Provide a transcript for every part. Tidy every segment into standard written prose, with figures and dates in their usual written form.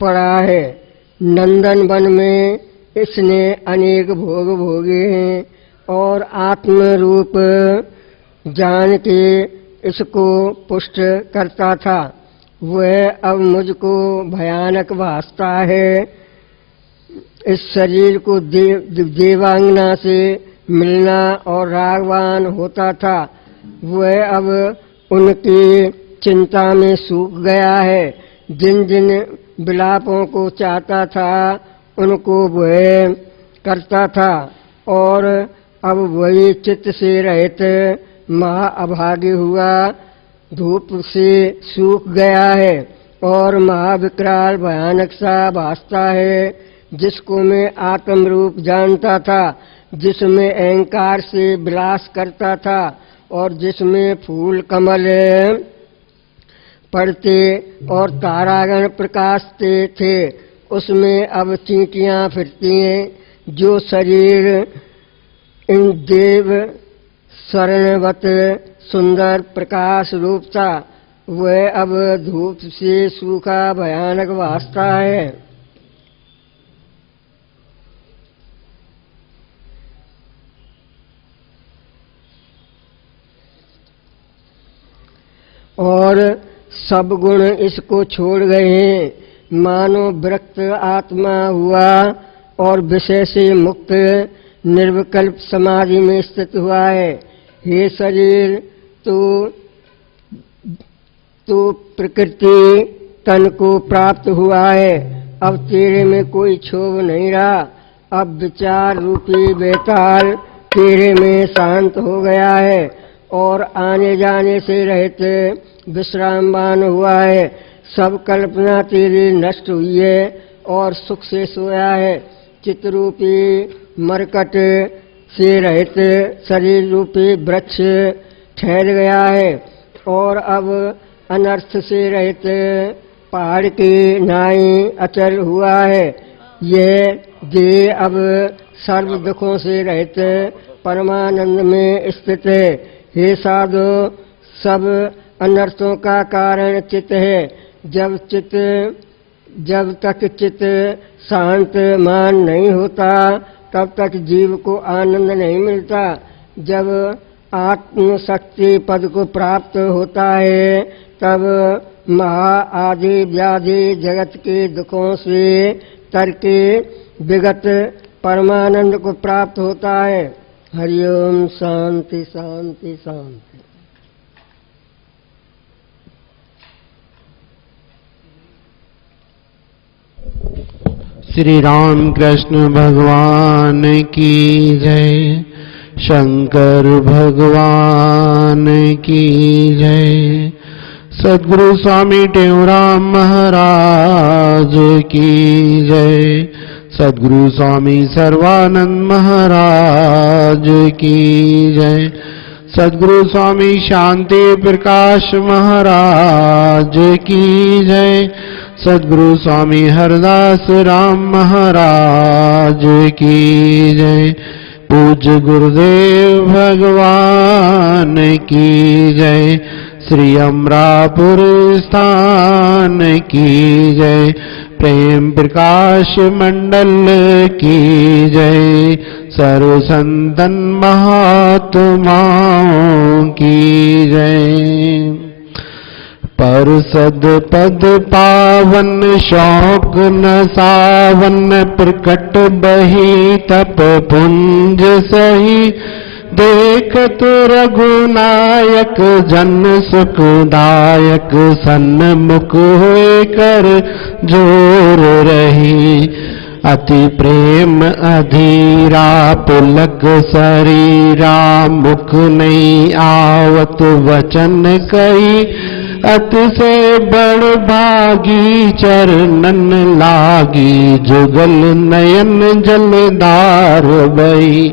पड़ा है। नंदन वन में इसने अनेक भोग भोगे हैं और आत्म रूप जान के इसको पुष्ट करता था। वह अब मुझको भयानक भासता है। इस शरीर को देवांगना से मिलना और रागवान होता था। वह अब उनकी चिंता में सूख गया है। जिन जिन विलापों को चाहता था उनको वह करता था और अब वही चित्त से रहित महाअभागी हुआ धूप से सूख गया है और महाविकराल भयानक सा भासता है। जिसको मैं आत्म रूप जानता था, जिसमें अहंकार से विलास करता था और जिसमें फूल कमल पड़ते और तारागण प्रकाशते थे, उसमें अब चींटियां फिरती हैं। जो शरीर इन देव स्वर्णवत सुंदर प्रकाश रूप था, वह अब धूप से सूखा भयानक भासता है। और सब गुण इसको छोड़ गए हैं। मानो विरक्त आत्मा हुआ और विषय से मुक्त निर्विकल्प समाधि में स्थित हुआ है। हे शरीर, तू प्रकृति तन को प्राप्त हुआ है। अब तेरे में कोई क्षोभ नहीं रहा। अब विचार रूपी बेताल तेरे में शांत हो गया है और आने जाने से रहित विश्रामवान हुआ है। सब कल्पना तेरी नष्ट हुई है और सुख से सोया है। चित्रूपी मरकट से रहित शरीर रूपी वृक्ष ठहर गया है और अब अनर्थ से रहित पहाड़ की नाई अचल हुआ है। यह देह अब सर्व दुखों से रहित परमानंद में स्थित है। हे साधु, सब अनर्थों का कारण चित्त है। जब तक चित्त शांत मान नहीं होता, तब तक जीव को आनंद नहीं मिलता। जब आत्मशक्ति पद को प्राप्त होता है, तब महा आदि व्याधि जगत के दुखों से तरके विगत परमानंद को प्राप्त होता है। हरिओम। शांति शांति शांति। श्री राम कृष्ण भगवान की जय। शंकर भगवान की जय। सद्गुरु स्वामी टेऊराम महाराज की जय। सद्गुरु स्वामी सर्वानंद महाराज की जय। सद्गुरु स्वामी शांति प्रकाश महाराज की जय। सद्गुरु स्वामी हरदास राम महाराज की जय। पूज्य गुरुदेव भगवान की जय। श्री अमरापुर स्थान की जय। प्रेम प्रकाश मंडल की जय। सर्व संतन महात्माओं की जय। परसद पद पावन शौक न सावन प्रकट बही तप पुंज सही। देखत रघुनायक जन सुखदायक सन्मुख होए कर जोर रही। अति प्रेम अधीरा पुलक शरीरा मुख नहीं आवत वचन कही। अति से बड़ भागी चरणन लागी जुगल नयन जलधार बही।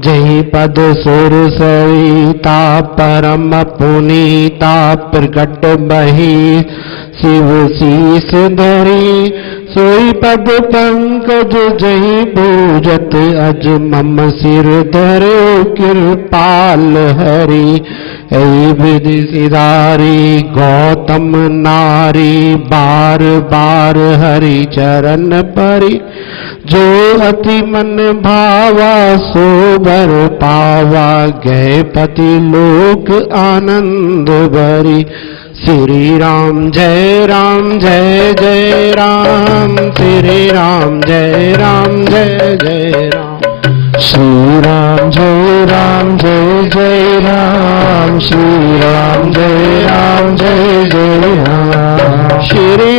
जही पद सुर सरिता परम पुनीता प्रकट बही। शिव शीस धरी सोई पद पंकज जही पूजत अज मम सिर धरे कृपाल हरि। ऐ विधि सिधारी गौतम नारी बार बार हरि चरण परी जो अति मन भावा सो बर पावा गए पति लोक आनंद भरी। श्री राम जय जय राम, श्री राम जय जय राम, श्री राम जय जय राम, श्री राम जय जय राम, श्री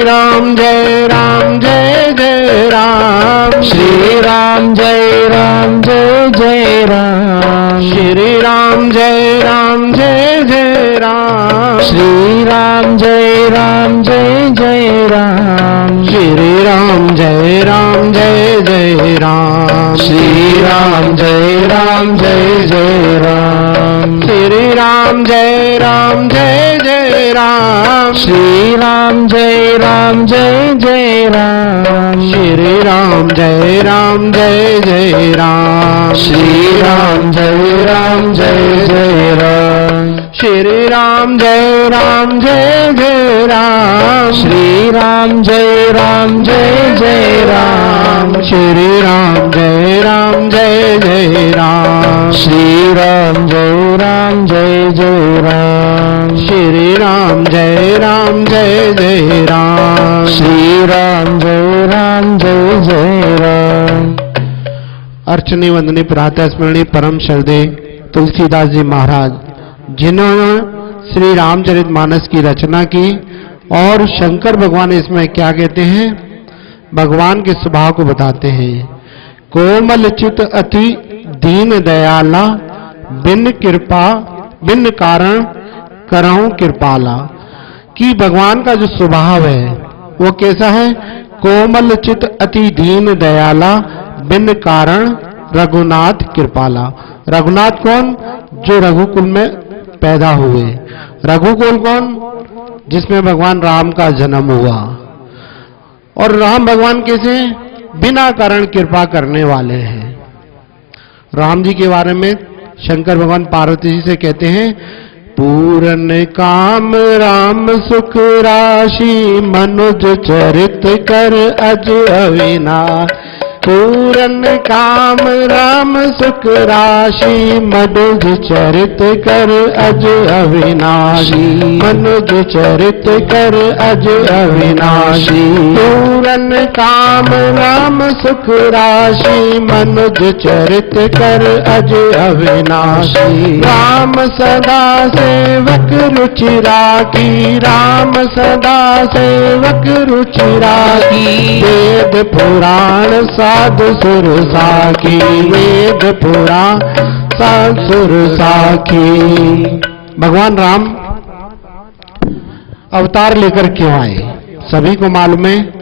राम जय जय राम, श्री राम जय जय राम, श्री राम जय जय राम, श्री राम जय जय राम, श्री राम जय जय राम, श्री राम जय जय राम, श्री राम जय जय राम, श्री राम जय जय राम, श्री राम जय जय राम, श्री राम जय जय राम, श्री राम जय जय राम, श्री राम जय जय राम, श्री राम जय जय राम, श्री राम जय जय राम, श्री राम जय जय राम, श्री राम जय जय राम। अर्चनी वंदनी प्रातः स्मरणी परम श्रद्धेय तुलसीदास जी महाराज, जिन्होंने श्री रामचरितमानस की रचना की और शंकर भगवान इसमें क्या कहते हैं, भगवान के स्वभाव को बताते हैं। कोमल चित अति दीन दयाला, बिन कृपा बिन कारण करऊं कृपाला। कि भगवान का जो स्वभाव है वो कैसा है, कोमल चित अति दीन दयाला, बिन कारण रघुनाथ कृपाला। रघुनाथ कौन, जो रघुकुल में पैदा हुए। रघुकुल कौन, जिसमें भगवान राम का जन्म हुआ। और राम भगवान कैसे, बिना कारण कृपा करने वाले हैं। राम जी के बारे में शंकर भगवान पार्वती जी से कहते हैं, पूरन काम राम सुख राशि, मनुज चरित कर अज अविनाश। पूरन काम राम सुख राशि, मनुज चरित कर अज अविनाशी, मनुज चरित कर अज अविनाशी। पूरन काम राम सुख राशि, मनुज चरित कर अज अविनाशी। राम सदा सेवक रुचि राखी, राम सदा सेवक रुचि राखी। वेद पुराण साधु सुर साखी, वेद पुराण साधु सुर साखी। भगवान राम अवतार लेकर क्यों आए, सभी को मालूम है।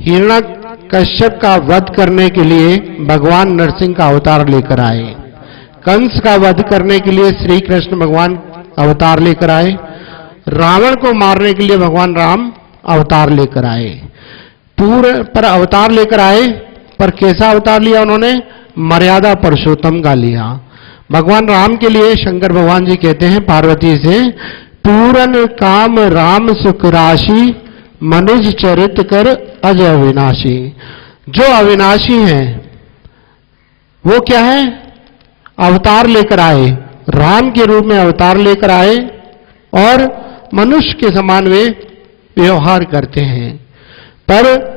हिरण्यकश्यप का वध करने के लिए भगवान नरसिंह का अवतार लेकर आए। कंस का वध करने के लिए श्री कृष्ण भगवान अवतार लेकर आए। रावण को मारने के लिए भगवान राम अवतार लेकर आए। पूरे पर अवतार लेकर आए, पर कैसा अवतार लिया उन्होंने, मर्यादा पुरुषोत्तम का लिया। भगवान राम के लिए शंकर भगवान जी कहते हैं पार्वती से, पूरन काम राम सुख राशि, मनुज चरित कर अज अविनाशी। जो अविनाशी हैं वो क्या है, अवतार लेकर आए, राम के रूप में अवतार लेकर आए और मनुष्य के समान वे व्यवहार करते हैं। पर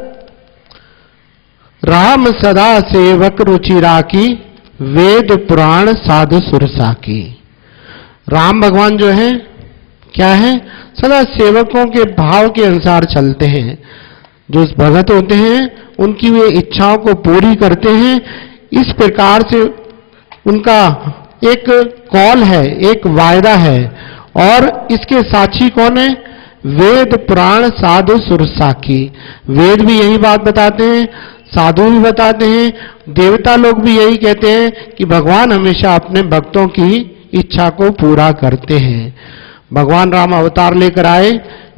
राम सदा सेवक रुचि राखी, वेद पुराण साधु सुर साखी। राम भगवान जो है क्या है, सदा सेवकों के भाव के अनुसार चलते हैं। जो भगत होते हैं उनकी वे इच्छाओं को पूरी करते हैं। इस प्रकार से उनका एक कॉल है, एक वायदा है। और इसके साक्षी कौन है, वेद पुराण साधु सुर साखी। वेद भी यही बात बताते हैं, साधु भी बताते हैं, देवता लोग भी यही कहते हैं कि भगवान हमेशा अपने भक्तों की इच्छा को पूरा करते हैं। भगवान राम अवतार लेकर आए,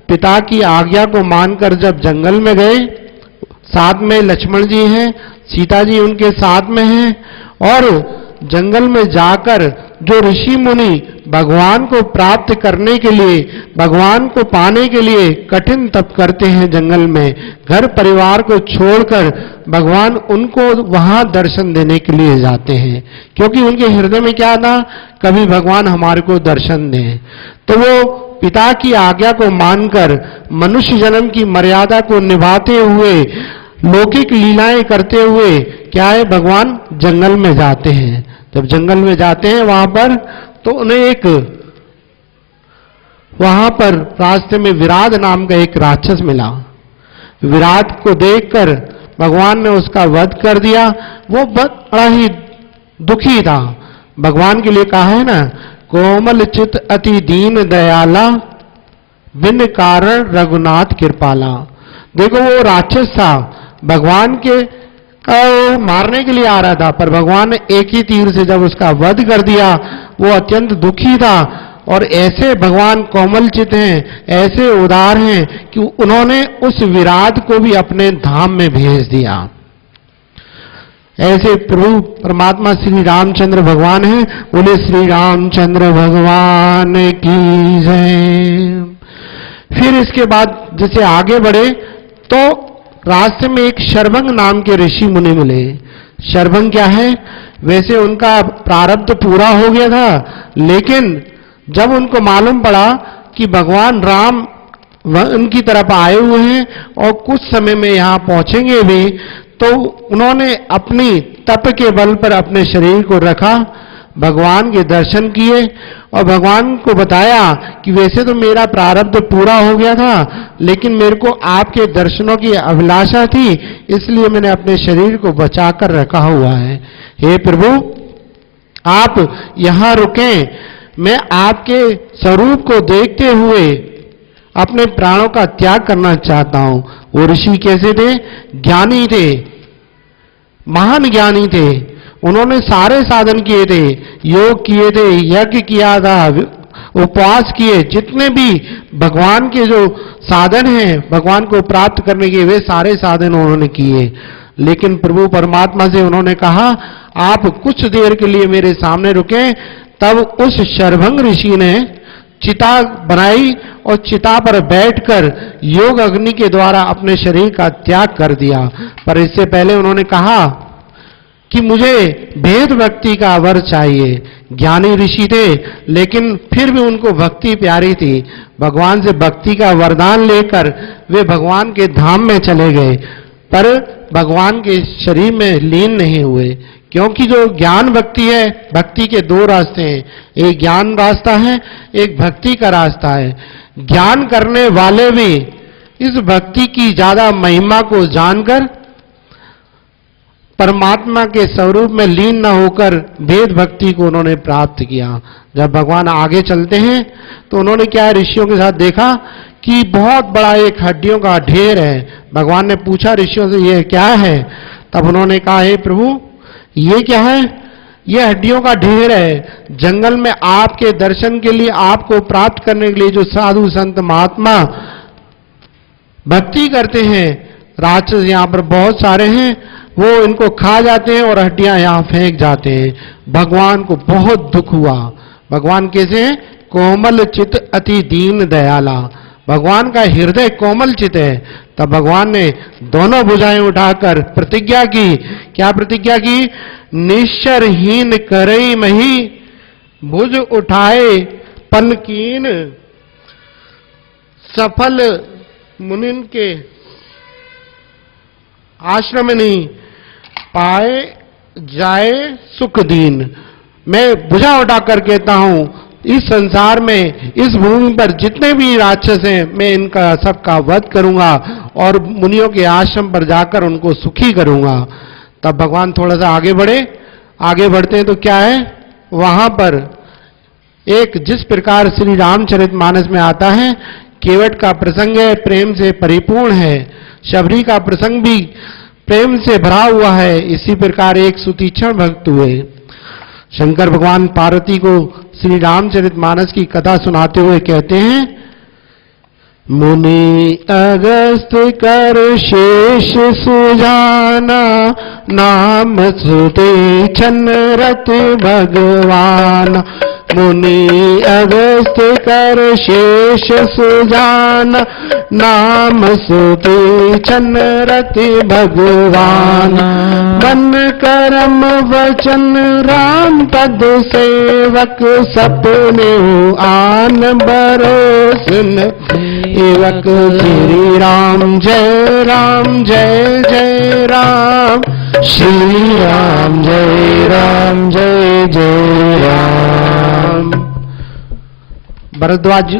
पिता की आज्ञा को मानकर जब जंगल में गए, साथ में लक्ष्मण जी हैं, सीता जी उनके साथ में हैं, और जंगल में जाकर जो ऋषि मुनि भगवान को प्राप्त करने के लिए, भगवान को पाने के लिए कठिन तप करते हैं जंगल में, घर परिवार को छोड़कर भगवान उनको वहां दर्शन देने के लिए जाते हैं, क्योंकि उनके हृदय में क्या था, कभी भगवान हमारे को दर्शन दें। तो वो पिता की आज्ञा को मानकर मनुष्य जन्म की मर्यादा को निभाते हुए, लौकिक लीलाएं करते हुए क्या है, भगवान जंगल में जाते हैं। जब जंगल में जाते हैं वहां पर, तो उन्हें वहां पर रास्ते में विराट नाम का एक राक्षस मिला। विराट को देखकर भगवान ने उसका वध कर दिया। वो बड़ा ही दुखी था। भगवान के लिए कहा है ना, कोमल चित अति दीन दयाला, बिन कारण रघुनाथ कृपाला। देखो वो राक्षस था, भगवान के मारने के लिए आ रहा था, पर भगवान ने एक ही तीर से जब उसका वध कर दिया, वो अत्यंत दुखी था। और ऐसे भगवान कोमल चित हैं, ऐसे उदार हैं कि उन्होंने उस विराट को भी अपने धाम में भेज दिया। ऐसे प्रभु परमात्मा श्री रामचंद्र भगवान हैं। बोले श्री रामचंद्र भगवान की जय। फिर इसके बाद जैसे आगे बढ़े तो रास्ते में एक शर्वंग नाम के ऋषि मुनि मिले। शर्वंग क्या है, वैसे उनका प्रारब्ध पूरा हो गया था, लेकिन जब उनको मालूम पड़ा कि भगवान राम उनकी तरफ आए हुए हैं और कुछ समय में यहां पहुंचेंगे भी, तो उन्होंने अपनी तप के बल पर अपने शरीर को रखा, भगवान के दर्शन किए और भगवान को बताया कि वैसे तो मेरा प्रारब्ध पूरा हो गया था, लेकिन मेरे को आपके दर्शनों की अभिलाषा थी, इसलिए मैंने अपने शरीर को बचाकर रखा हुआ है। हे प्रभु, आप यहां रुकें, मैं आपके स्वरूप को देखते हुए अपने प्राणों का त्याग करना चाहता हूं। वो ऋषि कैसे थे, ज्ञानी थे, महान ज्ञानी थे। उन्होंने सारे साधन किए थे, योग किए थे, यज्ञ किया था, उपवास किए, जितने भी भगवान के जो साधन हैं भगवान को प्राप्त करने के, वे सारे साधन उन्होंने किए। लेकिन प्रभु परमात्मा से उन्होंने कहा, आप कुछ देर के लिए मेरे सामने रुकें। तब उस शर्वंग ऋषि ने चिता बनाई और चिता पर बैठकर योग अग्नि के द्वारा अपने शरीर का त्याग कर दिया। पर इससे पहले उन्होंने कहा कि मुझे भेद भक्ति का वर चाहिए। ज्ञानी ऋषि थे, लेकिन फिर भी उनको भक्ति प्यारी थी। भगवान से भक्ति का वरदान लेकर वे भगवान के धाम में चले गए, पर भगवान के शरीर में लीन नहीं हुए, क्योंकि जो ज्ञान भक्ति है, भक्ति के दो रास्ते हैं, एक ज्ञान रास्ता है, एक भक्ति का रास्ता है। ज्ञान करने वाले भी इस भक्ति की ज्यादा महिमा को जानकर परमात्मा के स्वरूप में लीन न होकर भेद भक्ति को उन्होंने प्राप्त किया। जब भगवान आगे चलते हैं तो उन्होंने क्या ऋषियों के साथ देखा कि बहुत बड़ा एक हड्डियों का ढेर है। भगवान ने पूछा ऋषियों से, ये क्या है? तब उन्होंने कहा, हे प्रभु, ये क्या है? ये हड्डियों का ढेर है। जंगल में आपके दर्शन के लिए, आपको प्राप्त करने के लिए जो साधु संत महात्मा भक्ति करते हैं, राक्षस यहां पर बहुत सारे हैं, वो इनको खा जाते हैं और हड्डियां यहां फेंक जाते हैं। भगवान को बहुत दुख हुआ। भगवान कैसे हैं? कोमल चित अति दीन दयाला। भगवान का हृदय कोमल चित है। तब भगवान ने दोनों भुजाएं उठाकर प्रतिज्ञा की। क्या प्रतिज्ञा की? निश्चरहीन करई मही, भुज उठाए पनकीन, सफल मुनिन के आश्रम नहीं, पाए जाए सुख दीन। मैं भुजा उठाकर कहता हूं, इस संसार में, इस भूमि पर जितने भी राक्षस हैं, मैं इनका सबका वध करूंगा और मुनियों के आश्रम पर जाकर उनको सुखी करूंगा। तब भगवान थोड़ा सा आगे बढ़े। आगे बढ़ते हैं तो क्या है, वहां पर एक जिस प्रकार श्री रामचरितमानस में आता है, केवट का प्रसंग है, प्रेम से परिपूर्ण है। शबरी का प्रसंग भी प्रेम से भरा हुआ है। इसी प्रकार एक सुतीक्षण भक्त हुए। शंकर भगवान पार्वती को श्री रामचरितमानस की कथा सुनाते हुए कहते हैं मुनि अगस्त कर शेष सुजाना, नाम सुतीक्षण रति भगवान। मुनि अगस्त कर शेष सुजाना, नाम सुतीक्षण रति भगवान। मन करम वचन राम पद सेवक, सपने आन बरोसन सेवक। श्री राम जय राम जय जय राम, श्री राम जय जय राम। भरद्वाज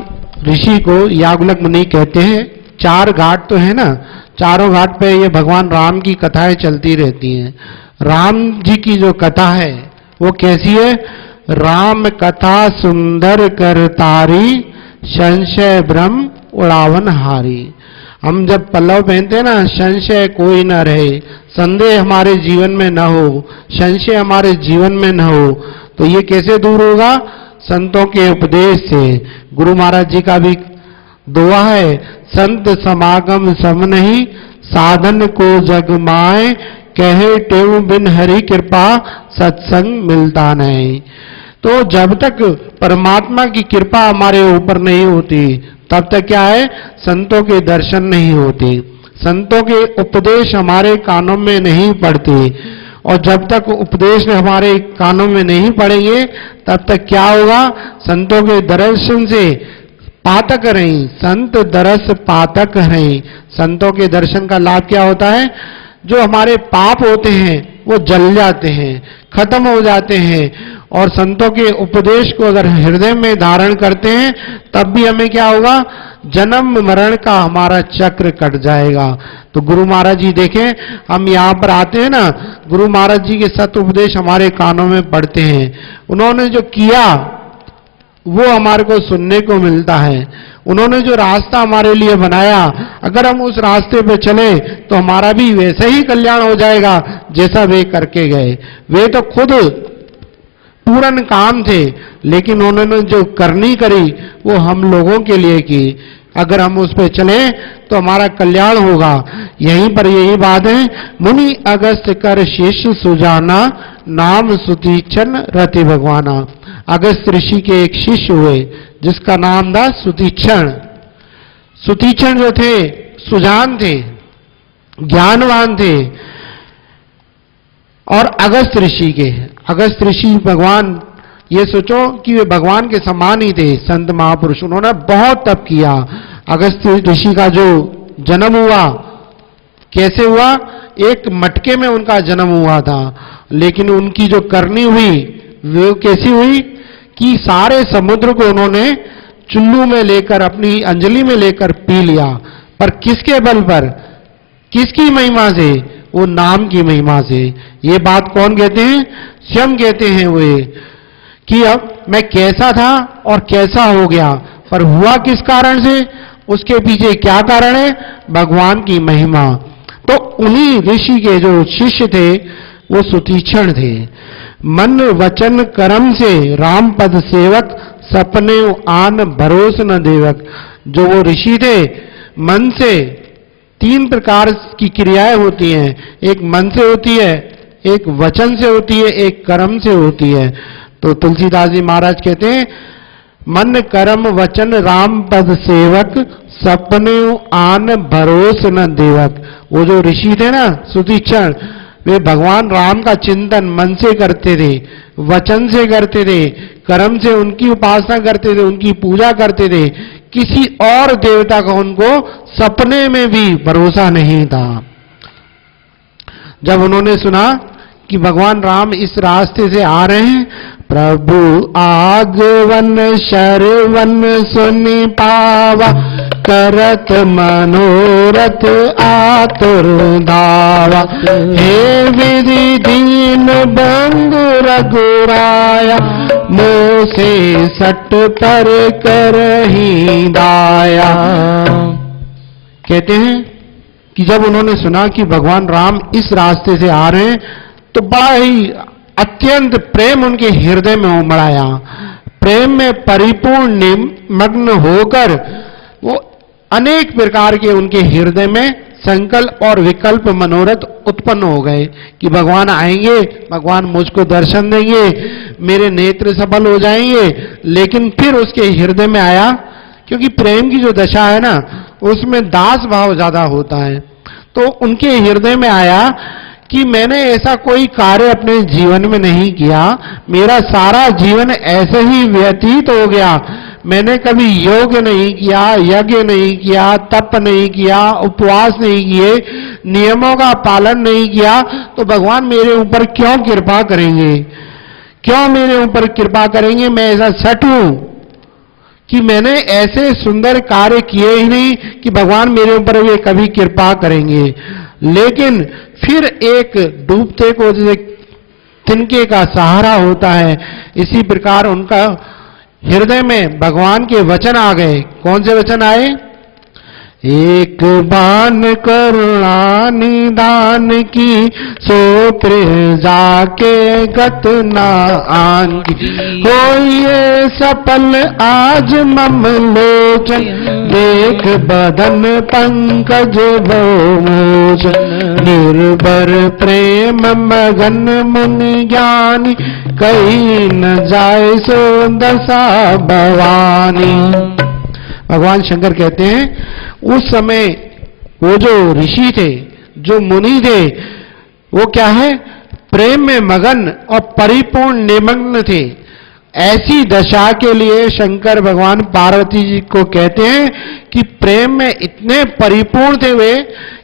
ऋषि को याज्ञवल्क्य मुनि कहते हैं। 4 घाट तो है ना, चारों घाट पे ये भगवान राम की कथाएं चलती रहती हैं। राम जी की जो कथा है वो कैसी है? राम कथा सुंदर कर तारी, संशय भ्रम उड़ावन हारी। हम जब पल्लव पहनते हैं ना, संशय कोई न रहे, संदेह हमारे जीवन में न हो, संशय हमारे जीवन में न हो, तो ये कैसे दूर होगा? संतों के उपदेश से। गुरु महाराज जी का भी दुआ है, संत समागम सम नहीं, साधन को जग माए, कहे टेउ बिन हरि कृपा, सत्संग मिलता नहीं। तो जब तक परमात्मा की कृपा हमारे ऊपर नहीं होती, तब तक क्या है? संतों के दर्शन नहीं होते, संतों के उपदेश हमारे कानों में नहीं पड़ते। और जब तक उपदेश हमारे कानों में नहीं पड़ेंगे, तब तक क्या होगा? संतों के दर्शन से पातक रहीं, संत दरस पातक रहीं। संतों के दर्शन का लाभ क्या होता है? जो हमारे पाप होते हैं वो जल जाते हैं, खत्म हो जाते हैं। और संतों के उपदेश को अगर हृदय में धारण करते हैं, तब भी हमें क्या होगा? जन्म मरण का हमारा चक्र कट जाएगा। तो गुरु महाराज जी देखें, हम यहाँ पर आते हैं ना, गुरु महाराज जी के सत उपदेश हमारे कानों में पड़ते हैं। उन्होंने जो किया वो हमारे को सुनने को मिलता है। उन्होंने जो रास्ता हमारे लिए बनाया, अगर हम उस रास्ते पे चले तो हमारा भी वैसे ही कल्याण हो जाएगा जैसा वे करके गए। वे तो खुद पूर्ण काम थे, लेकिन उन्होंने जो करनी करी वो हम लोगों के लिए की। अगर हम उस पे चले तो हमारा कल्याण होगा। यहीं पर यही बात है, मुनि अगस्त कर शेष सुजाना, नाम सुतीक्षण रति भगवाना। अगस्त ऋषि के एक शिष्य हुए जिसका नाम था सुतीक्षण। सुतीक्षण जो थे सुजान थे, ज्ञानवान थे। और अगस्त ऋषि भगवान, ये सोचो कि वे भगवान के समान ही थे, संत महापुरुष। उन्होंने बहुत तप किया। अगस्त ऋषि का जो जन्म हुआ कैसे हुआ? एक मटके में उनका जन्म हुआ था, लेकिन उनकी जो करनी हुई वो कैसी हुई कि सारे समुद्र को उन्होंने चुल्लू में लेकर, अपनी अंजलि में लेकर पी लिया। पर किसके बल पर? किसकी महिमा से? वो नाम की महिमा से। ये बात कौन कहते हैं? स्वयं कहते हैं वे कि अब मैं कैसा था और कैसा हो गया, पर हुआ किस कारण से? उसके पीछे क्या कारण है? भगवान की महिमा। तो उन्हीं ऋषि के जो शिष्य थे वो सुतीक्षण थे। मन वचन कर्म से राम पद सेवक, सपने आन भरोस न देवक। जो वो ऋषि थे, मन से 3 प्रकार की क्रियाएं होती हैं। एक मन से होती है, एक वचन से होती है, एक कर्म से होती है। तो तुलसीदास जी महाराज कहते हैं, मन कर्म वचन राम पद सेवक, सपने आन भरोस न देवक। वो जो ऋषि थे ना सुतीक्षण, वे भगवान राम का चिंतन मन से करते थे, वचन से करते थे, कर्म से उनकी उपासना करते थे, उनकी पूजा करते थे। किसी और देवता का उनको सपने में भी भरोसा नहीं था। जब उन्होंने सुना कि भगवान राम इस रास्ते से आ रहे हैं, प्रभु आगवन शरवन सुनि पावा, करत मनोरथ आतुर धावा। हे विधि दीन बंधु रघुराया, मोह से सट पर करही दाया। कहते हैं कि जब उन्होंने सुना कि भगवान राम इस रास्ते से आ रहे हैं, तो बड़ा ही अत्यंत प्रेम उनके हृदय में उमड़ आया। प्रेम में परिपूर्ण निमग्न होकर वो अनेक प्रकार के उनके हृदय में संकल्प और विकल्प मनोरथ उत्पन्न हो गए कि भगवान आएंगे, भगवान मुझको दर्शन देंगे, मेरे नेत्र सफल हो जाएंगे। लेकिन फिर उसके हृदय में आया, क्योंकि प्रेम की जो दशा है ना, उसमें दास भाव ज्यादा होता है, तो उनके हृदय में आया कि मैंने ऐसा कोई कार्य अपने जीवन में नहीं किया, मेरा सारा जीवन ऐसे ही व्यतीत हो गया, मैंने कभी योग नहीं किया, यज्ञ नहीं किया, तप नहीं किया, उपवास नहीं किए, नियमों का पालन नहीं किया, तो भगवान मेरे ऊपर क्यों कृपा करेंगे? क्यों मेरे ऊपर कृपा करेंगे? मैं ऐसा सट हूं कि मैंने ऐसे सुंदर कार्य किए ही नहीं कि भगवान मेरे ऊपर वे कभी कृपा करेंगे। लेकिन फिर एक डूबते को जैसे तिनके का सहारा होता है, इसी प्रकार उनका हृदय में भगवान के वचन आ गए। कौन से वचन आए? एक बान करुणा निदान की, सो प्रजा के गत न आन की। होइए सफल आज मम लोचन, देख बदन पंकज भोमोचन। निर्भर प्रेम मगन मुनि ज्ञानी, कहीं न जाए सो दशा भवानी। भगवान शंकर कहते हैं उस समय वो जो ऋषि थे, जो मुनि थे, वो क्या है? प्रेम में मगन और परिपूर्ण निमग्न थे। ऐसी दशा के लिए शंकर भगवान पार्वती जी को कहते हैं कि प्रेम में इतने परिपूर्ण थे वे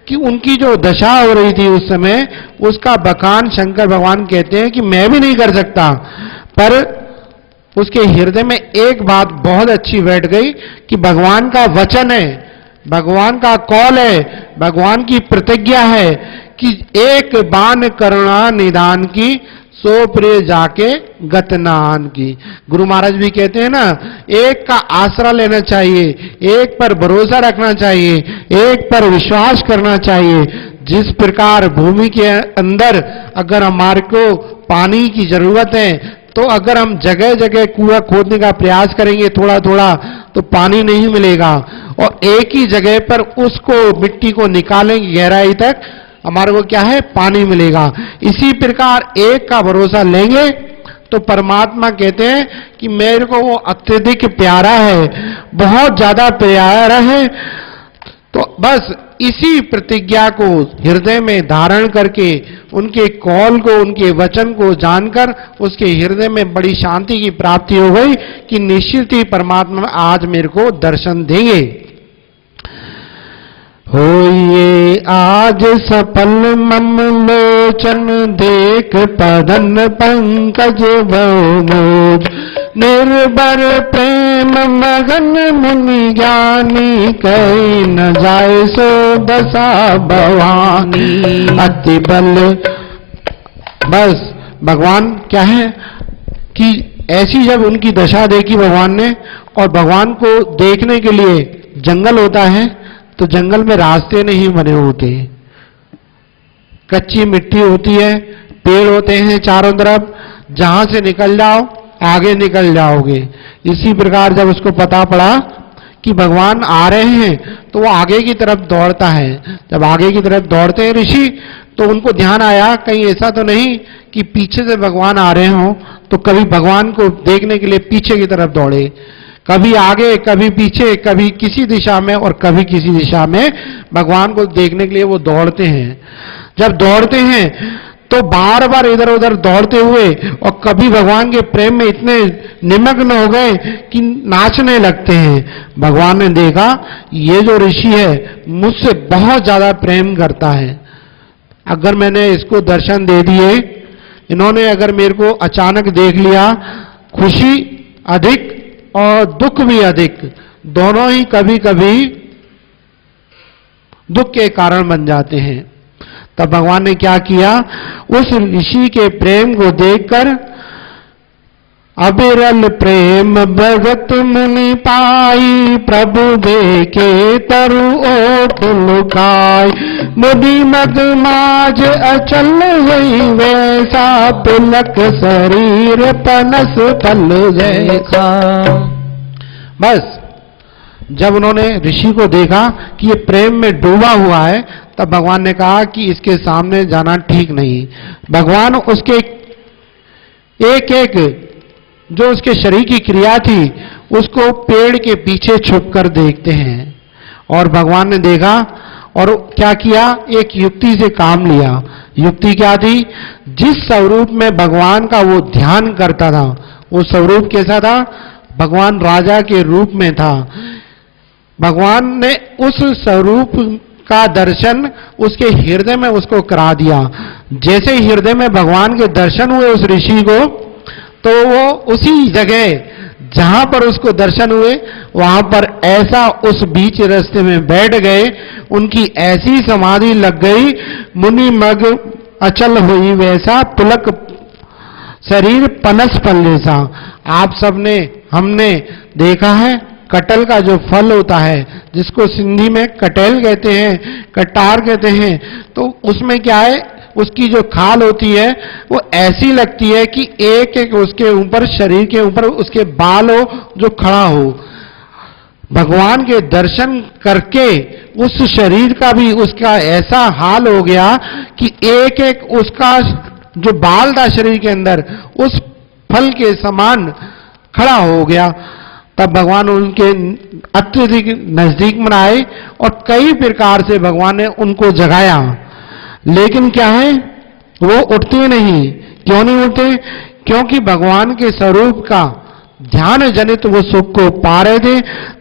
कि उनकी जो दशा हो रही थी उस समय, उसका बखान शंकर भगवान कहते हैं कि मैं भी नहीं कर सकता। पर उसके हृदय में एक बात बहुत अच्छी बैठ गई कि भगवान का वचन है, भगवान का कौल है, भगवान की प्रतिज्ञा है कि एक बान करुणा निदान की, सो प्रिय जाके गत न आन की। गुरु महाराज भी कहते हैं ना, एक का आसरा लेना चाहिए, एक पर भरोसा रखना चाहिए, एक पर विश्वास करना चाहिए। जिस प्रकार भूमि के अंदर अगर हमारे को पानी की जरूरत है, तो अगर हम जगह जगह कुआं खोदने का प्रयास करेंगे थोड़ा थोड़ा, तो पानी नहीं मिलेगा, और एक ही जगह पर उसको मिट्टी को निकालेंगे गहराई तक, हमारे को क्या है? पानी मिलेगा। इसी प्रकार एक का भरोसा लेंगे तो परमात्मा कहते हैं कि मेरे को वो अत्यधिक प्यारा है, बहुत ज्यादा प्यारा है। तो बस इसी प्रतिज्ञा को हृदय में धारण करके, उनके कौल को, उनके वचन को जानकर उसके हृदय में बड़ी शांति की प्राप्ति हो गई कि निश्चित ही परमात्मा आज मेरे को दर्शन देंगे। होइए आज सफल मम लोचन, देख पदन पंकज भवमोज। निर्भर प्रेम मगन मुनि ज्ञानी, कहीं न जाए सो दशा भवानी। अति बल। बस भगवान क्या है कि ऐसी जब उनकी दशा देखी भगवान ने, और भगवान को देखने के लिए जंगल होता है, तो जंगल में रास्ते नहीं बने होते, कच्ची मिट्टी होती है, पेड़ होते हैं चारों तरफ, जहां से निकल जाओ आगे निकल जाओगे। इसी प्रकार जब उसको पता पड़ा कि भगवान आ रहे हैं, तो वो आगे की तरफ दौड़ता है। जब आगे की तरफ दौड़ते हैं ऋषि, तो उनको ध्यान आया कहीं ऐसा तो नहीं कि पीछे से भगवान आ रहे हों, तो कभी भगवान को देखने के लिए पीछे की तरफ दौड़े, कभी आगे कभी पीछे, कभी किसी दिशा में और कभी किसी दिशा में भगवान को देखने के लिए वो दौड़ते हैं। जब दौड़ते हैं तो बार बार इधर उधर दौड़ते हुए, और कभी भगवान के प्रेम में इतने निमग्न हो गए कि नाचने लगते हैं। भगवान ने देखा ये जो ऋषि है मुझसे बहुत ज्यादा प्रेम करता है, अगर मैंने इसको दर्शन दे दिए, इन्होंने अगर मेरे को अचानक देख लिया, खुशी अधिक और दुख भी अधिक, दोनों ही कभी कभी दुख के कारण बन जाते हैं। तब भगवान ने क्या किया? उस ऋषि के प्रेम को देखकर, अविरल प्रेम भगत मुनि पाई, प्रभु देखे तरु ओठ लुकाई। मुनि मग माज अचल हुई, वैसा पुलक शरीर पनस पल जैसा। बस जब उन्होंने ऋषि को देखा कि ये प्रेम में डूबा हुआ है, तब भगवान ने कहा कि इसके सामने जाना ठीक नहीं। भगवान उसके एक एक जो उसके शरीर की क्रिया थी उसको पेड़ के पीछे छुपकर देखते हैं। और भगवान ने देखा और क्या किया, एक युक्ति से काम लिया। युक्ति क्या थी? जिस स्वरूप में भगवान का वो ध्यान करता था, वो स्वरूप कैसा था? भगवान राजा के रूप में था। भगवान ने उस स्वरूप का दर्शन उसके हृदय में उसको करा दिया। जैसे हृदय में भगवान के दर्शन हुए उस ऋषि को, तो वो उसी जगह जहां पर उसको दर्शन हुए वहां पर ऐसा उस बीच रास्ते में बैठ गए, उनकी ऐसी समाधि लग गई, मुनि मग अचल हुई वैसा पुलक शरीर पनस फल जैसा। आप सबने हमने देखा है कटल का जो फल होता है, जिसको सिंधी में कटेल कहते हैं, कटार कहते हैं, तो उसमें क्या है, उसकी जो खाल होती है वो ऐसी लगती है कि एक एक उसके ऊपर, शरीर के ऊपर उसके बाल हो जो खड़ा हो। भगवान के दर्शन करके उस शरीर का भी उसका ऐसा हाल हो गया कि एक एक उसका जो बाल था शरीर के अंदर उस फल के समान खड़ा हो गया। तब भगवान उनके अत्यधिक नजदीक में आए और कई प्रकार से भगवान ने उनको जगाया, लेकिन क्या है, वो उठते नहीं। क्यों नहीं उठते? क्योंकि भगवान के स्वरूप का ध्यान जनित वो सुख को पा रहे थे।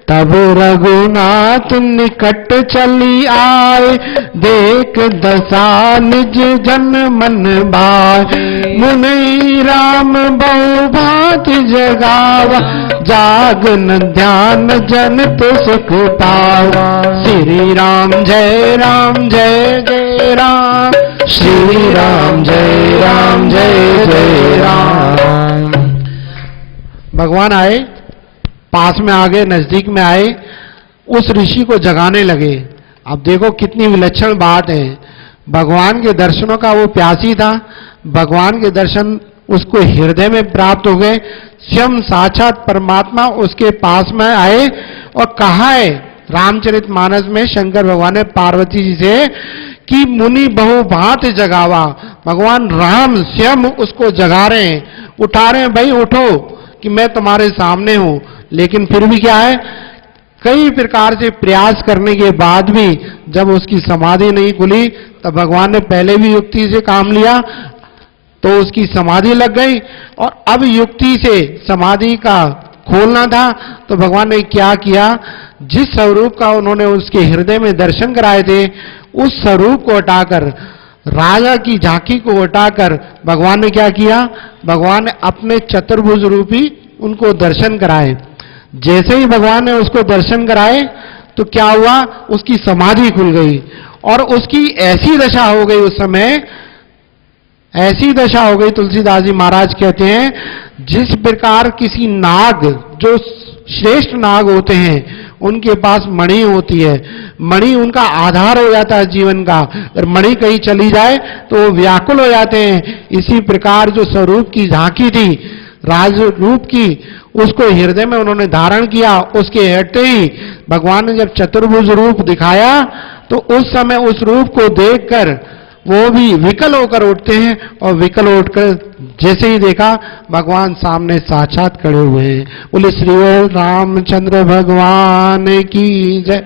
तब रघुनाथ निकट चली आए, देख दशा निज जन मन भाए, मुनि राम बहु भांति जगावा, जागन ध्यान जनित सुख पावा। श्री राम जय राम जय जय राम, श्री राम जय जय राम। भगवान आए, पास में आ गए, नजदीक में आए, उस ऋषि को जगाने लगे। अब देखो कितनी विलक्षण बात है। भगवान के दर्शनों का वो प्यासी था, भगवान के दर्शन उसको हृदय में प्राप्त हो गए। स्वयं साक्षात परमात्मा उसके पास में आए और कहा है रामचरितमानस में शंकर भगवान ने पार्वती जी से कि मुनि बहु भांति जगावा। भगवान राम स्वयं उसको जगा रहे हैं, उठा रहे हैं, भाई उठो कि मैं तुम्हारे सामने हूं। लेकिन फिर भी क्या है, कई प्रकार से प्रयास करने के बाद भी जब उसकी समाधि नहीं खुली, तब भगवान ने पहले भी युक्ति से काम लिया तो उसकी समाधि लग गई, और अब युक्ति से समाधि का खोलना था। तो भगवान ने क्या किया, जिस स्वरूप का उन्होंने उसके हृदय में दर्शन कराए थे, उस स्वरूप को हटाकर, राजा की झांकी को हटाकर भगवान ने क्या किया, भगवान ने अपने चतुर्भुज रूपी उनको दर्शन कराए। जैसे ही भगवान ने उसको दर्शन कराए तो क्या हुआ, उसकी समाधि खुल गई और उसकी ऐसी दशा हो गई, उस समय ऐसी दशा हो गई, तुलसीदास जी महाराज कहते हैं, जिस प्रकार किसी नाग, जो श्रेष्ठ नाग होते हैं, उनके पास मणि होती है, मणि उनका आधार हो जाता है जीवन का, अगर मणि कहीं चली जाए तो वो व्याकुल हो जाते हैं। इसी प्रकार जो स्वरूप की झांकी थी, राज रूप की, उसको हृदय में उन्होंने धारण किया। उसके हटते ही भगवान ने जब चतुर्भुज रूप दिखाया तो उस समय उस रूप को देखकर वो भी विकल होकर उठते हैं, और विकल उठकर जैसे ही देखा भगवान सामने साक्षात खड़े हुए हैं। बोले श्री रामचंद्र भगवान की जय।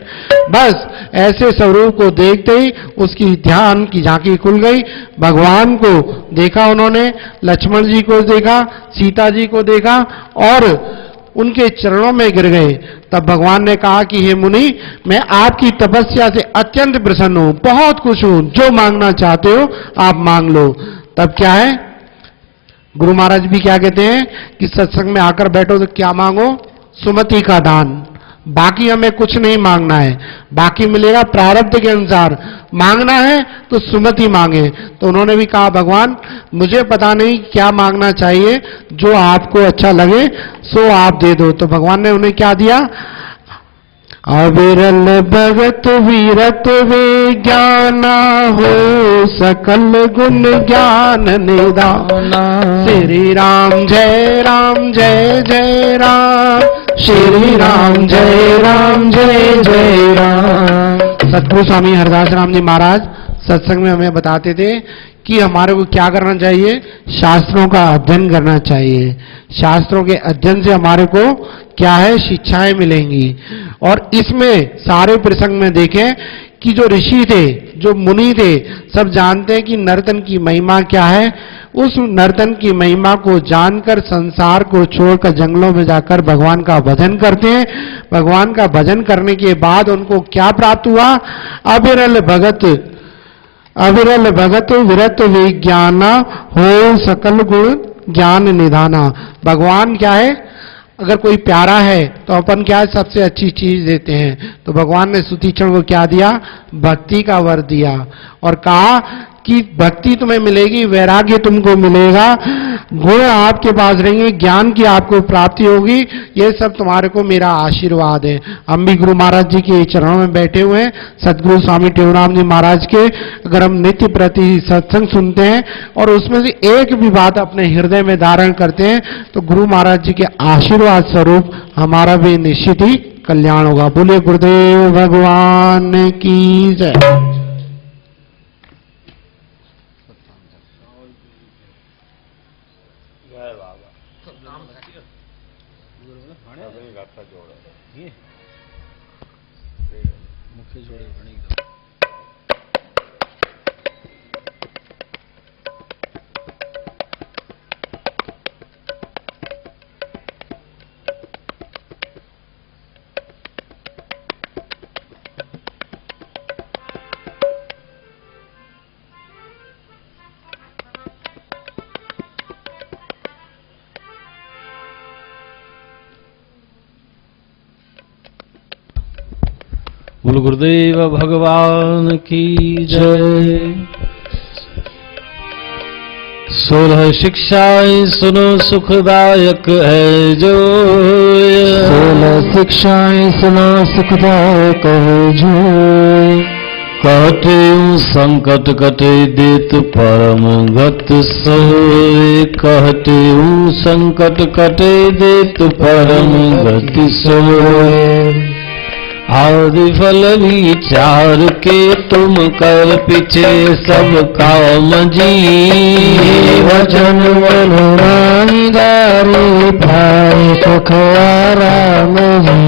बस ऐसे स्वरूप को देखते ही उसकी ध्यान की झांकी खुल गई। भगवान को देखा उन्होंने, लक्ष्मण जी को देखा, सीता जी को देखा और उनके चरणों में गिर गए। तब भगवान ने कहा कि हे मुनि, मैं आपकी तपस्या से अत्यंत प्रसन्न हूं, बहुत खुश हूं, जो मांगना चाहते हो आप मांग लो। तब क्या है, गुरु महाराज भी क्या कहते हैं कि सत्संग में आकर बैठो तो क्या मांगो, सुमति का दान, बाकी हमें कुछ नहीं मांगना है, बाकी मिलेगा प्रारब्ध के अनुसार। मांगना है तो सुमति मांगे। तो उन्होंने भी कहा भगवान मुझे पता नहीं क्या मांगना चाहिए, जो आपको अच्छा लगे सो आप दे दो। तो भगवान ने उन्हें क्या दिया, अविरल भगत विरत विज्ञाना हो सकल गुण ज्ञान निदाना। श्री राम जय जय राम, श्री राम जय जय राम। सतगुरु स्वामी हरदास राम जी महाराज सत्संग में हमें बताते थे कि हमारे को क्या करना चाहिए, शास्त्रों का अध्ययन करना चाहिए। शास्त्रों के अध्ययन से हमारे को क्या है, शिक्षाएं मिलेंगी। और इसमें सारे प्रसंग में देखें कि जो ऋषि थे, जो मुनि थे, सब जानते हैं कि नर्तन की महिमा क्या है। उस नर्तन की महिमा को जानकर संसार को छोड़कर जंगलों में जाकर भगवान का भजन करते हैं। भगवान का भजन करने के बाद उनको क्या प्राप्त हुआ, अविरल भगत विरत विज्ञाना हो सकल गुण ज्ञान निधाना। भगवान क्या है, अगर कोई प्यारा है तो अपन क्या सबसे अच्छी चीज देते हैं। तो भगवान ने सुतीक्षण को क्या दिया, भक्ति का वर दिया और कहा कि भक्ति तुम्हें मिलेगी, वैराग्य तुमको मिलेगा, गुण आपके पास रहेंगे, ज्ञान की आपको प्राप्ति होगी। ये सब तुम्हारे को मेरा आशीर्वाद है। हम भी गुरु महाराज जी के चरणों में बैठे हुए हैं, सदगुरु स्वामी टेवराम जी महाराज के। अगर हम नित्य प्रति सत्संग सुनते हैं और उसमें से एक भी बात अपने हृदय में धारण करते हैं तो गुरु महाराज जी के आशीर्वाद स्वरूप हमारा भी निश्चित ही कल्याण होगा। बोलिए गुरुदेव भगवान की जय। बोलो गुरुदेव भगवान की जय। 16 शिक्षाएं सुनो सुखदायक है जो, 16 शिक्षाएं सुनो सुखदायक है जो। कहते संकट कटे देत परम गत सोए, कहते संकट कटे देत परम गति सोए। आदि फल विचार के तुम कर पीछे सब काम जी, वचन मन रानी दारी भाई सुख आराम जी।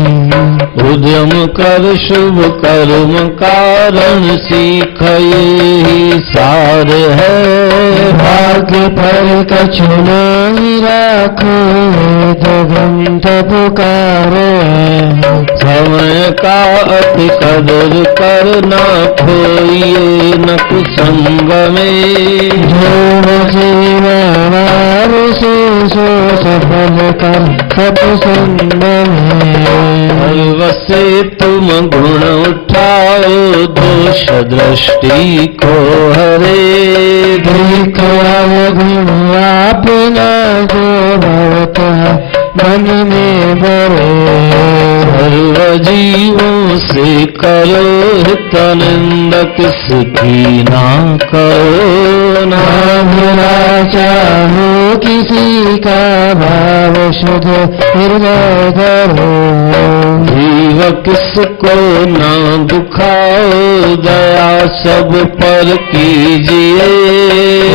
उद्यम कर शुभ कर्म कारण सीख यही सार है। भाग्य पर कछु नहीं राखो दगंत पुकारे। समय का अति कदर करना खोइए न कुसंग में। जो जीवन से सो सफल कर सत्संग में। से तुम गुण उठाओ दोष दृष्टि को हरे। देखो गुण अपना जो भवता मन में बरे। सर्व जीवों से करो हित निंदक सुखी ना करो। ना बुरा चाहो किसी का भाव शुद्ध हृदय धरो। जीव किसको ना दुखाओ दया सब पर कीजिए।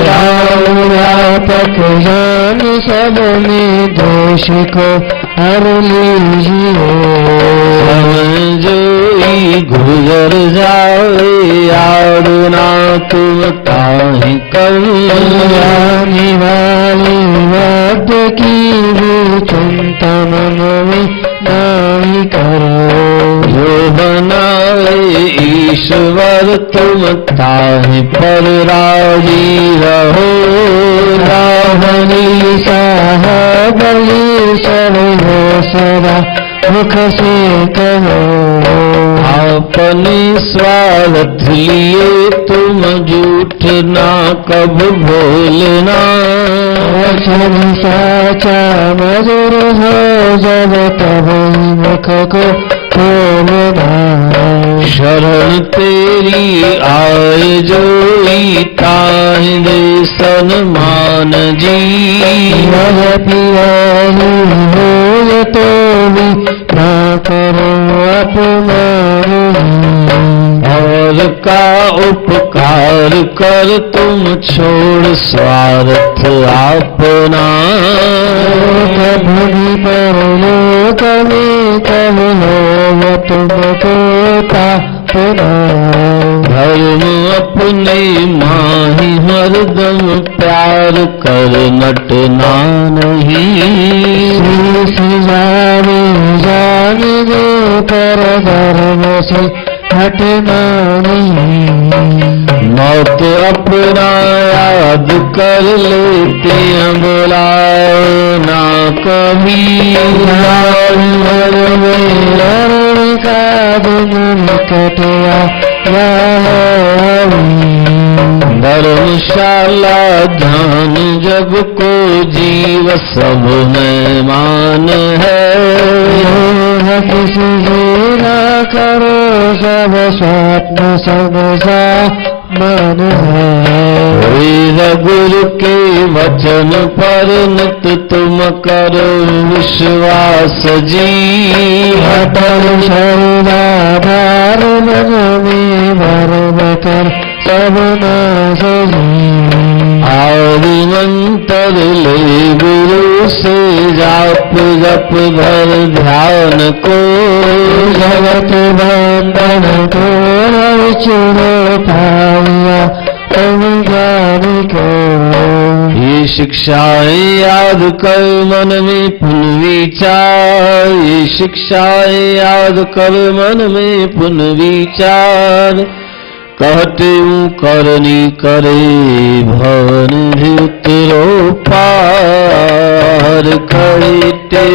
राम व्यापक जान सब में दोष को हर लीजिए। जोई गुजर जाए यार ना तुम ताहि कल्याणी वाली बात की भी चिंता मन में नहीं करो। जो बनाए ईश्वर तुम ताहि पर राजी रहो। रावणी साहबली सर्व सदा मुख से कहो। अपने स्वार्थ लिए तुम झूठ ना कब बोलना। वचन साचा मधुर हो जब तब मुख को खोलना। शरण तेरी आए जोई ताहि दे सन्मान जी। यह पियाही हो तो भी ना करो अपमान। और का उपकार कर तुम छोड़ स्वार्थ अपना। भूमि पर लोक में कहो तुमको तापना। धर्म अपने माही हरदम प्यार कर नटना नहीं। श्री जाने जान दे पर धर्म से हटना नहीं। मौत अपना याद कर लेते हैं बुलाए ना कभी। लरण का दिन निकटया धर्मशाला ध्यान जग को जीव सब में मान है। किसी ना करो सब स्वप्न समझा मन है। वेद गुरु के वचन पर नित तुम करो विश्वास जी। अटल शरणा भार मन में भरम कर सब नाश जी। आदि मंत्र ले गुरु से जाप जप भर ध्यान को। जगत बंधन को चुनो पाया तुम ज्ञान को। ये शिक्षाएं याद कर मन में पुन विचार। ये शिक्षाएं याद कर मन में पुन विचार। कहते करनी करे भवन भी उतरो पार। कहते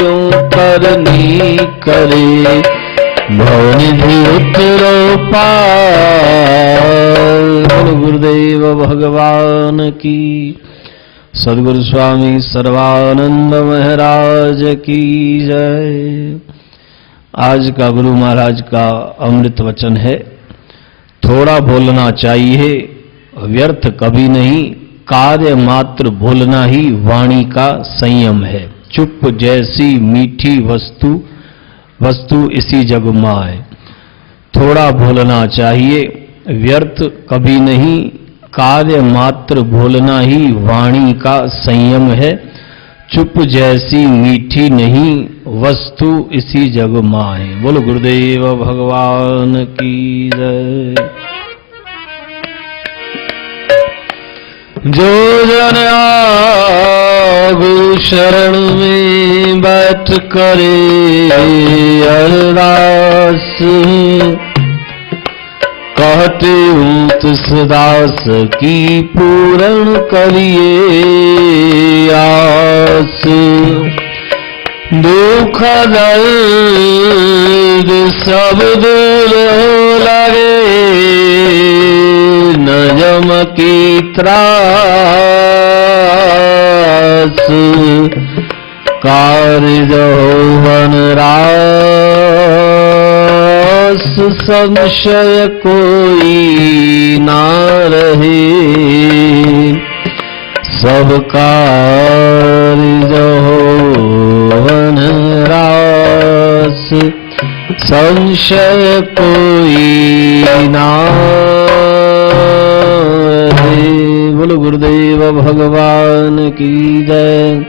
करनी करे भवन भी उतरो पार। गुरुदेव भगवान की, सद्गुरु स्वामी सर्वानंद महाराज की जय। आज का गुरु महाराज का अमृत वचन है, थोड़ा बोलना चाहिए, व्यर्थ कभी नहीं, कार्य मात्र बोलना ही वाणी का संयम है। चुप जैसी मीठी वस्तु इसी जग माए। थोड़ा बोलना चाहिए, व्यर्थ कभी नहीं, कार्य मात्र बोलना ही वाणी का संयम है। चुप जैसी मीठी नहीं, वस्तु इसी जग माए। बोलो गुरुदेव भगवान की जय। जो जन गुरु शरण में बैठ करे अरदास। कहते हूँ तुस दास की पूर्ण करिए आस। दुख दर्द सब दूर हो लगे, न जम की त्रास। कार्य जौवन रास, संशय कोई ना रहे। सब कार्य जौवन रास, संशय कोई ना रहे। बोलो गुरुदेव भगवान की जय।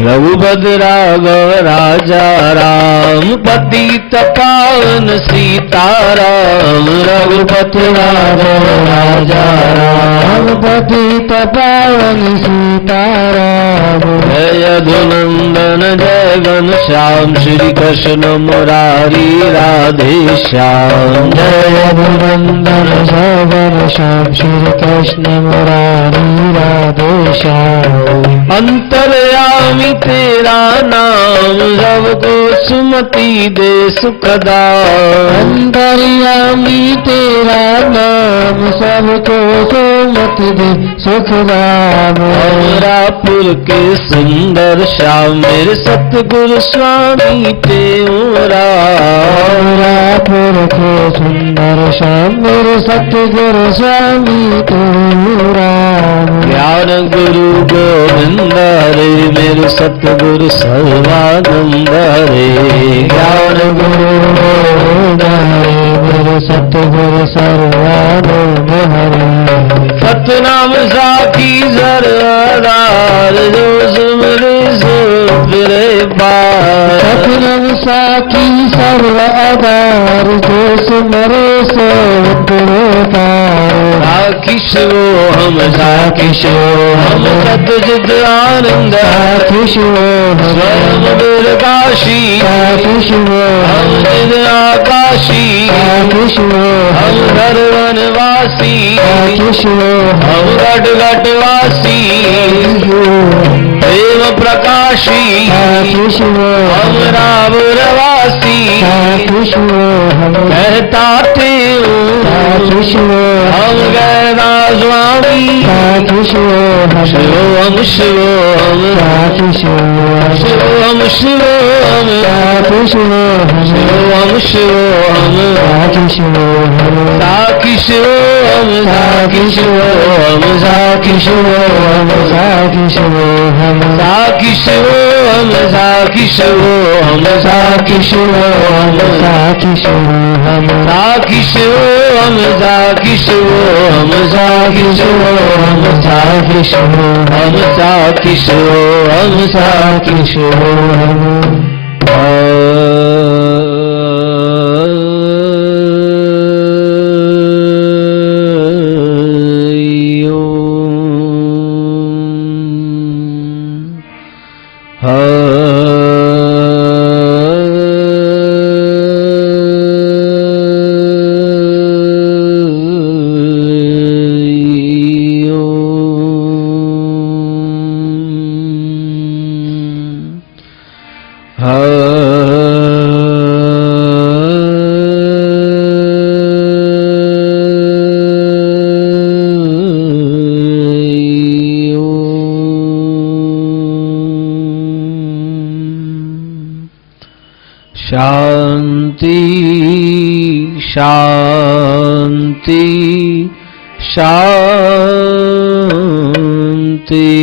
रघुपति राघव राजा राम, पतित पावन सीताराम। रघुपति राघव राजा राम, पतित पावन सीताराम। जय यदुनंदन जय घनश्याम, श्री कृष्ण मुरारी राधे श्याम। जय यदुनंदन जय घनश्याम, श्री कृष्ण मुरारी राधे श्याम। अंतर्यामी तेरा नाम, सबको सुमति दे सुखदाम। अंतर्यामी तेरा नाम, सबको सुमति दे सुखदाम। अमरापुर के सुंदर श्याम मेरे सतगुरु स्वामी तेरा रापुर के सुंदर श्याम मेरे सतगुरु स्वामी तेरा ज्ञान गुरु गोविंद रे मेरे सतगुरु सर्वानंद रे ज्ञान गुरु गोविंद हरे मेरे सतगुरु सर्वानंद हरे सतनाम साखी सरदार जो सुमरे सो फिरे पार सतनाम साखी सर्व आधार जो सुमरे सो फिरे पार साखी शिवो हम साखी शिवो हम सतचित आनंद साखी शिवो स्वयं बिरकाशी साखी शिवो हम निज आकाशी साखी शिवो हम धर्मनवासी साखी शिवो हम घट घटवासी प्रेम प्रकाशी साखी शिवो हम रावरवासी साखी शिवो हम कहता थे साखी शिवो हम गैरा स्वामी साखी शिवो हम शिवोहम शिवोहम साखी शिवो शिवोहम शिवोहम साखी शिवो हम शिवोहम साखी शिवो हम साखी शिवोहम साखी शिवोहम साखी शिवोहम साखी शिवो हम साखी शिवोहम साखी शिवोहम साखी शिवोहम साखी शिवो हम साखी शिवोहम साखी शिवोहम साखी शिवोहम साखी शिवोहम साखी शिवोहम साखी शिवोहम शांति शांति शांति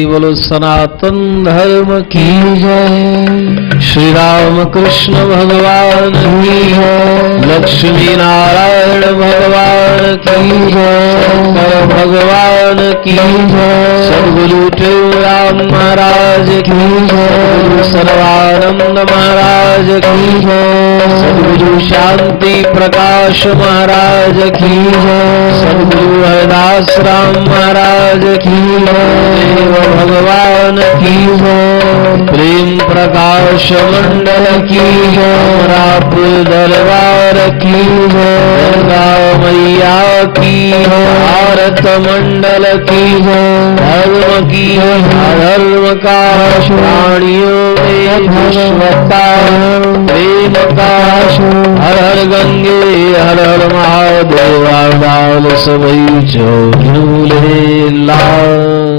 बोलो सनातन धर्म की जय श्री राम कृष्ण भगवान की जय लक्ष्मी नारायण भगवान की जय शंकर भगवान की जय सद्गुरु टेऊराम महाराज की जय सर्वानंद महाराज की जय सद्गुरु शांति प्रकाश महाराज की जय सद्गुरु हरदास राम महाराज की जय देव भगवान की जय प्रेम प्रकाश मंडल की जय रापुर दरबार की जय गंगा मैया की भारत मंडल की जय धर्म की धर्म का प्राणियों में विश्वता प्रेम का हर हर गंगे हर हर महादेव लाल सबई चो झूले लाल